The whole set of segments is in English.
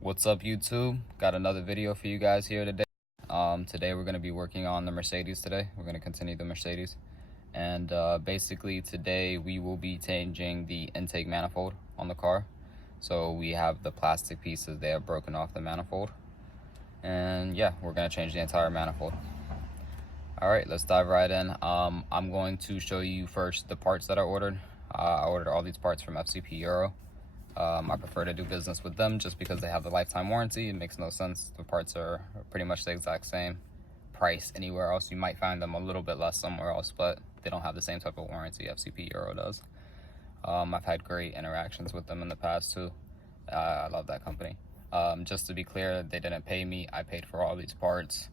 What's up, YouTube? Got another video for you guys here today. Today we're going to be working on the Mercedes today. We're going to continue the Mercedes. And basically today we will be changing the intake manifold on the car. So we have the plastic pieces there broken off the manifold. And yeah, we're going to change the entire manifold. All right, let's dive right in. I'm going to show you first the parts that I ordered. I ordered all these parts from FCP Euro. I prefer to do business with them just because they have the lifetime warranty. It makes no sense. The parts are pretty much the exact same price anywhere else. You might find them a little bit less somewhere else, but they don't have the same type of warranty FCP Euro does. I've had great interactions with them in the past too. I love that company. Just to be clear, they didn't pay me. I paid for all these parts.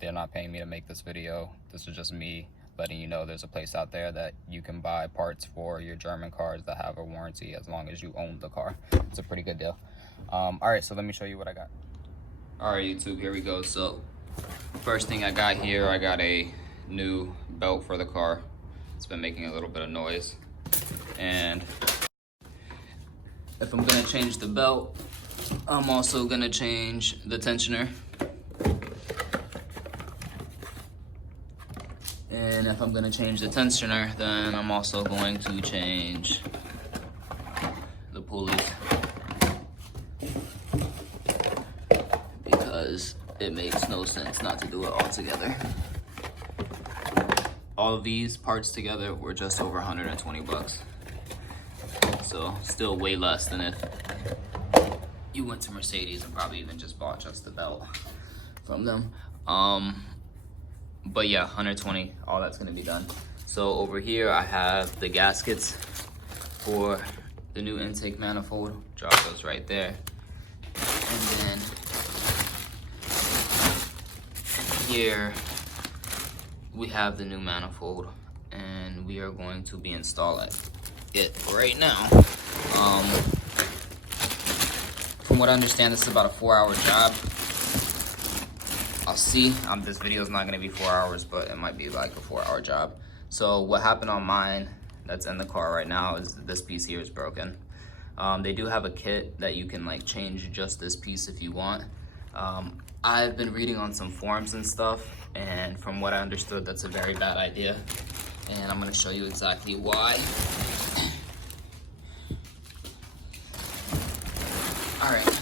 They're not paying me to make this video. This is just me letting you know there's a place out there that you can buy parts for your German cars that have a warranty as long as you own the car. It's a pretty good deal. All right, so let me show you what I got. All right, YouTube, here we go. So first thing I got here, I got a new belt for the car. It's been making a little bit of noise. And if I'm gonna change the belt, I'm also gonna change the tensioner. And if I'm gonna change the tensioner, then I'm also going to change the pulleys because it makes no sense not to do it all together. All of these parts together were just over 120 bucks. So still way less than if you went to Mercedes and probably even just bought just the belt from them. But yeah, 120, all that's gonna be done. So over here I have the gaskets for the new intake manifold. Drop those right there. And then here we have the new manifold, and we are going to be installing it right now. From what I understand, this is about a 4-hour job. I'll see. This video is not going to be 4 hours, but it might be like a 4-hour job. So what happened on mine that's in the car right now is this piece here is broken. They do have a kit that you can like change just this piece if you want. I've been reading on some forums and stuff, and from what I understood, that's a very bad idea. And I'm going to show you exactly why. All right.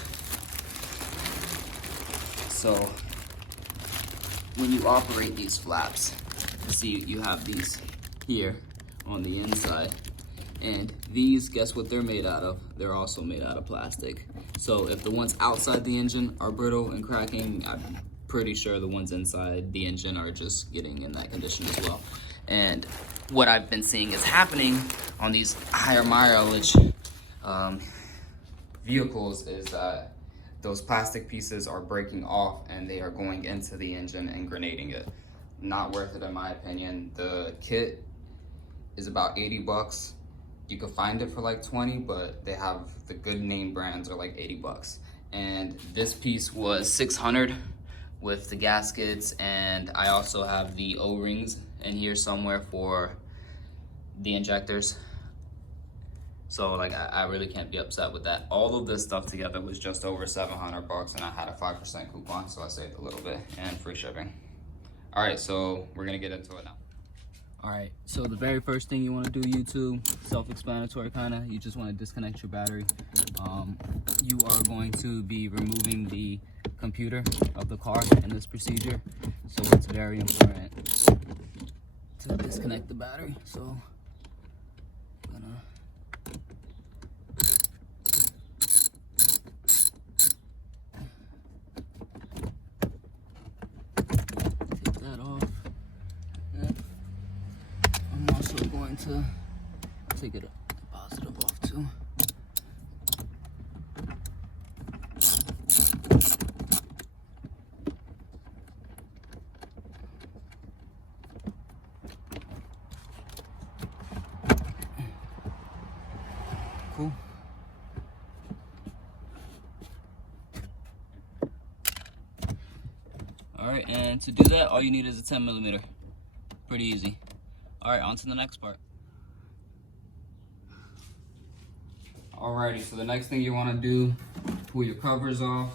So when you operate these flaps, see you have these here on the inside, and these, guess what they're made out of? They're also made out of plastic. So if the ones outside the engine are brittle and cracking, I'm pretty sure the ones inside the engine are just getting in that condition as well. And what I've been seeing is happening on these higher mileage vehicles is that those plastic pieces are breaking off and they are going into the engine and grenading it. Not worth it in my opinion. The kit is about 80 bucks. You can find it for like 20, but they have the good name brands are like 80 bucks. And this piece was 600 with the gaskets, and I also have the O-rings in here somewhere for the injectors. So like I really can't be upset with that. All of this stuff together was just over 700 bucks, and I had a 5% coupon, so I saved a little bit, and free shipping. All right, so we're gonna get into it now. All right, so the very first thing you wanna do, YouTube, self-explanatory kinda, you just wanna disconnect your battery. You are going to be removing the computer of the car in this procedure, so it's very important to disconnect the battery. So I'm gonna take that off. And I'm also going to take it positive off too. Cool. All right, and to do that, all you need is a 10mm. Pretty easy. All right, on to the next part. Alrighty, so the next thing you want to do pull your covers off.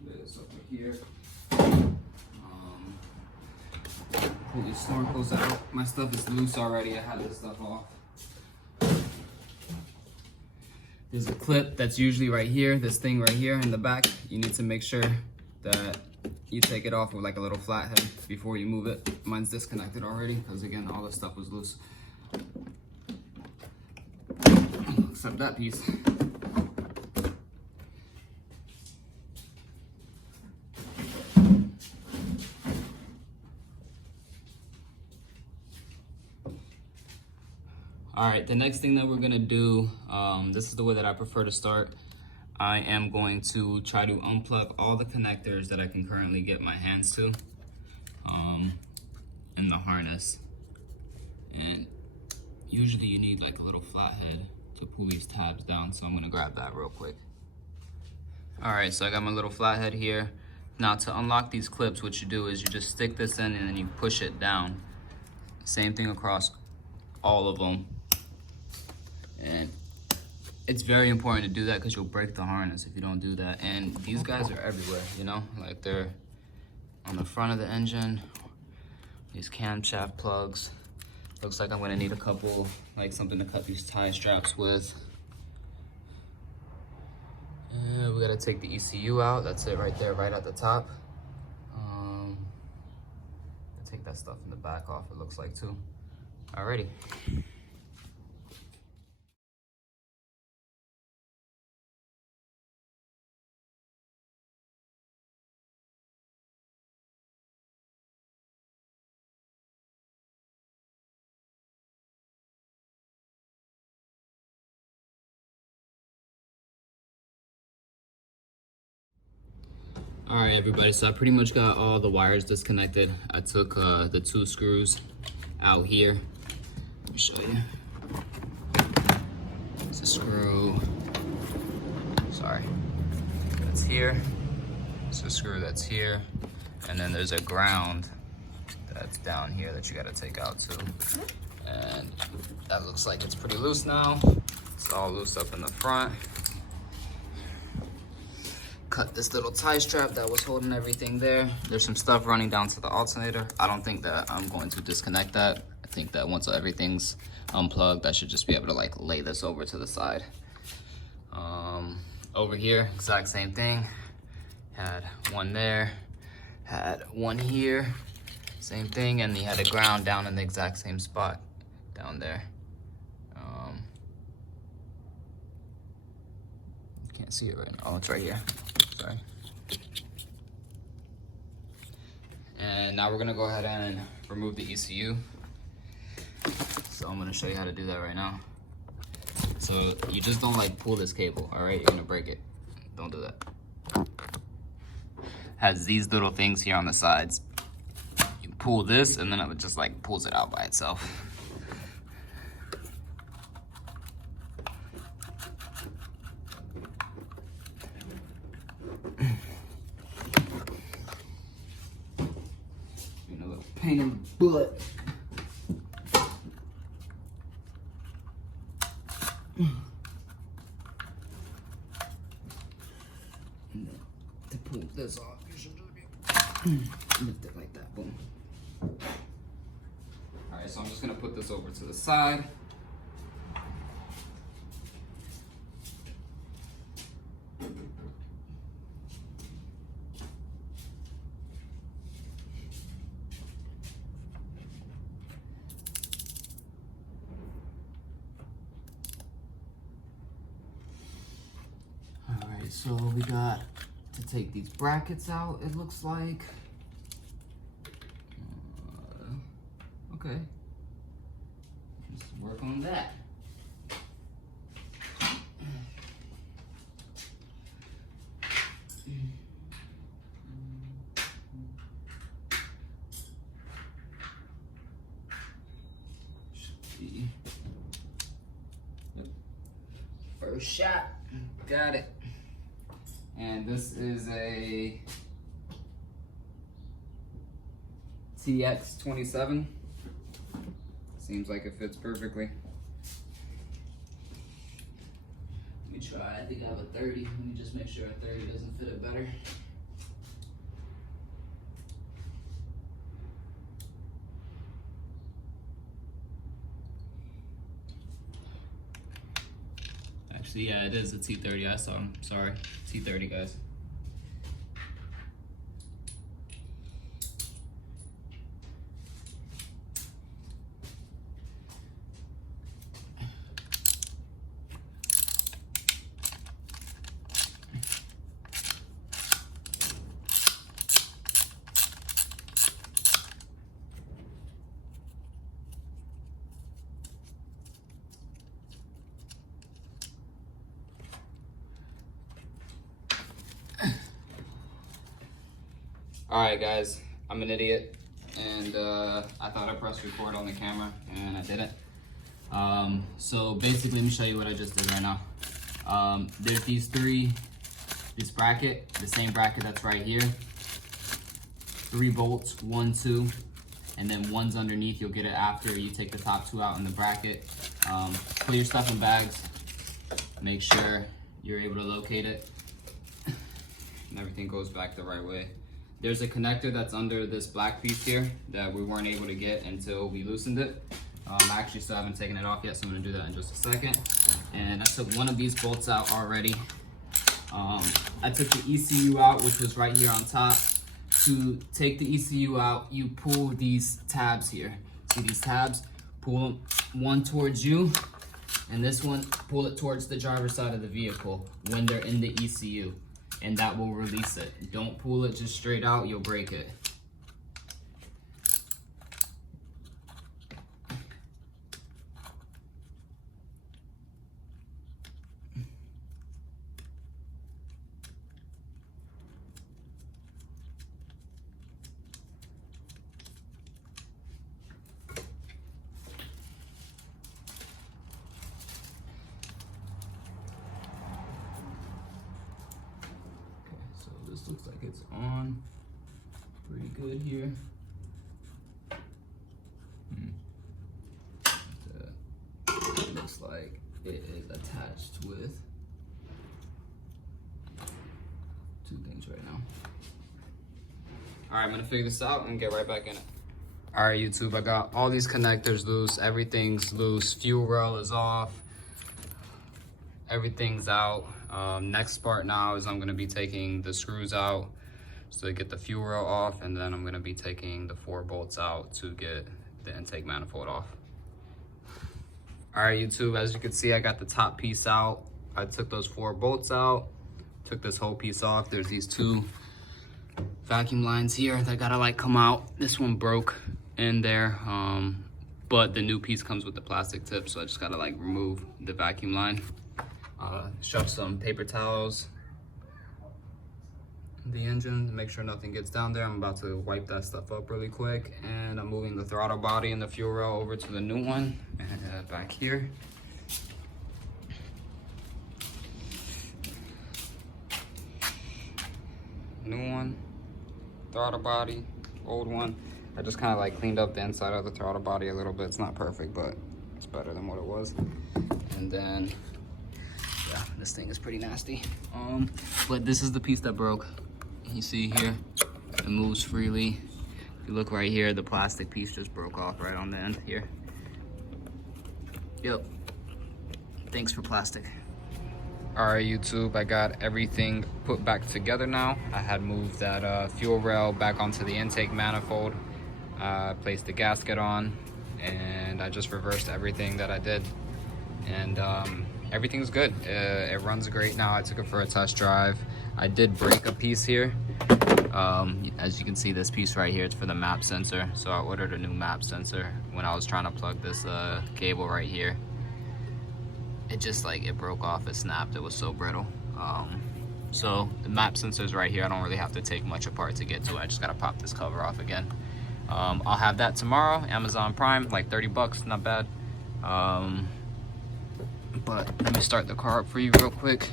This over here. Pull your snorkels out. My stuff is loose already. I had this stuff off. There's a clip that's usually right here, this thing right here in the back. You need to make sure that you take it off with like a little flathead before you move it. Mine's disconnected already because again, all this stuff was loose. Except that piece. All right, the next thing that we're gonna do, this is the way that I prefer to start. I am going to try to unplug all the connectors that I can currently get my hands to in the harness. And usually you need like a little flathead to pull these tabs down, so I'm gonna grab that real quick. All right, so I got my little flathead here. Now to unlock these clips, what you do is you just stick this in and then you push it down. Same thing across all of them. And it's very important to do that because you'll break the harness if you don't do that. And these guys are everywhere, you know? Like they're on the front of the engine, these camshaft plugs. Looks like I'm gonna need a couple, like something to cut these tie straps with. And we gotta take the ECU out. That's it right there, right at the top. Take that stuff in the back off, it looks like too. Alrighty. All right, everybody, so I pretty much got all the wires disconnected. I took the 2 screws out here. Let me show you. It's a screw, sorry, that's here. It's a screw that's here. And then there's a ground that's down here that you gotta take out too. And that looks like it's pretty loose now. It's all loose up in the front. Cut this little tie strap that was holding everything there. There's some stuff running down to the alternator. I don't think that I'm going to disconnect that. I think that once everything's unplugged, I should just be able to like lay this over to the side. Over here, exact same thing. Had one there, had one here, same thing, and you had a ground down in the exact same spot down there. Can't see it right now. Oh, it's right here. Sorry. And now we're gonna go ahead and remove the ECU. So I'm gonna show you how to do that right now. So you just don't like pull this cable, all right? You're gonna break it. Don't do that. Has these little things here on the sides. You pull this and then it just like pulls it out by itself. Pain in the butt. To pull this off, you should just be lift it like that. Boom. Alright, so I'm just gonna put this over to the side. So we got to take these brackets out, it looks like. Okay. Just work on that. Should be. Yep. First shot. Got it. And this is a TX27. Seems like it fits perfectly. Let could try. I think I have a 30. Let me just make sure a 30 doesn't fit it better. Actually, yeah, it is a T30. I saw him. Sorry, T30, guys. Alright guys, I'm an idiot, and I thought I pressed record on the camera, and I didn't. So basically, let me show you what I just did right now. There's this bracket, the same bracket that's right here. 3 bolts, 1, 2, and then one's underneath. You'll get it after you take the top 2 out in the bracket. Put your stuff in bags. Make sure you're able to locate it, and everything goes back the right way. There's a connector that's under this black piece here that we weren't able to get until we loosened it. I actually still haven't taken it off yet, so I'm gonna do that in just a second. And I took one of these bolts out already. I took the ECU out, which was right here on top. To take the ECU out, you pull these tabs here. See these tabs? Pull them, one towards you, and this one, pull it towards the driver's side of the vehicle when they're in the ECU. And that will release it. Don't pull it just straight out, you'll break it. Looks like it's on pretty good here. It looks like it is attached with 2 things right now. All right, I'm gonna figure this out and get right back in it. All right, YouTube, I got all these connectors loose. Everything's loose. Fuel rail is off. Everything's out. Next part now is I'm gonna be taking the screws out to get the fuel rail off, and then I'm gonna be taking the 4 bolts out to get the intake manifold off. All right, YouTube, as you can see, I got the top piece out. I took those 4 bolts out, took this whole piece off. There's these 2 vacuum lines here that gotta like come out. This one broke in there, but the new piece comes with the plastic tip, so I just gotta like remove the vacuum line. Shove some paper towels in the engine to make sure nothing gets down there. I'm about to wipe that stuff up really quick, and I'm moving the throttle body and the fuel rail over to the new one, and back here. New one, throttle body, old one. I just kind of like cleaned up the inside of the throttle body a little bit. It's not perfect, but it's better than what it was. And then yeah, this thing is pretty nasty. But this is the piece that broke. You see here, it moves freely. If you look right here, the plastic piece just broke off right on the end here. Yep, thanks for plastic. All right, YouTube, I got everything put back together now. I had moved that fuel rail back onto the intake manifold, placed the gasket on, and I just reversed everything that I did. And everything's good. It runs great now. I took it for a test drive. I did break a piece here. As you can see, this piece right here, it's for the map sensor. So I ordered a new map sensor when I was trying to plug this cable right here. It just like, it broke off, it snapped, it was so brittle. So the map sensor's right here. I don't really have to take much apart to get to it. I just gotta pop this cover off again. I'll have that tomorrow, Amazon Prime, like 30 bucks, not bad. But let me start the car up for you real quick.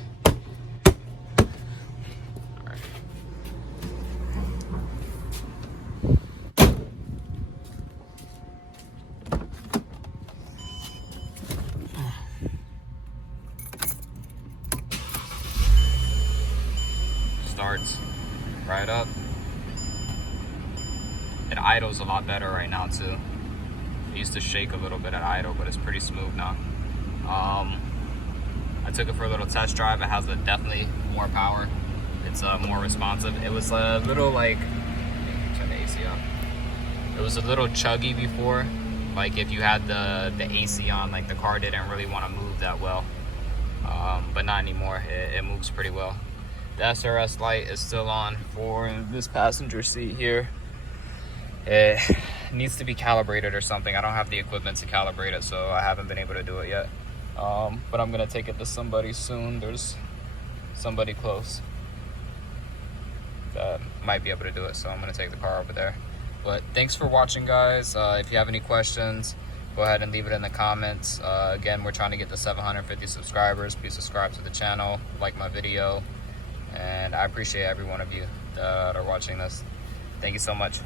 starts right up. It idles a lot better right now too. It used to shake a little bit at idle, but it's pretty smooth now. I took it for a little test drive. It has definitely more power. It's more responsive. It was a little like, turn the AC off. It was a little chuggy before. Like if you had the AC on, like the car didn't really want to move that well. But not anymore. It moves pretty well. The SRS light is still on for this passenger seat here. It needs to be calibrated or something. I don't have the equipment to calibrate it, so I haven't been able to do it yet. But I'm gonna take it to somebody soon. There's somebody close that might be able to do it, so I'm gonna take the car over there. But thanks for watching, guys. If you have any questions, go ahead and leave it in the comments. Again, we're trying to get to 750 subscribers. Please subscribe to the channel, like my video, and I appreciate every one of you that are watching this. Thank you so much.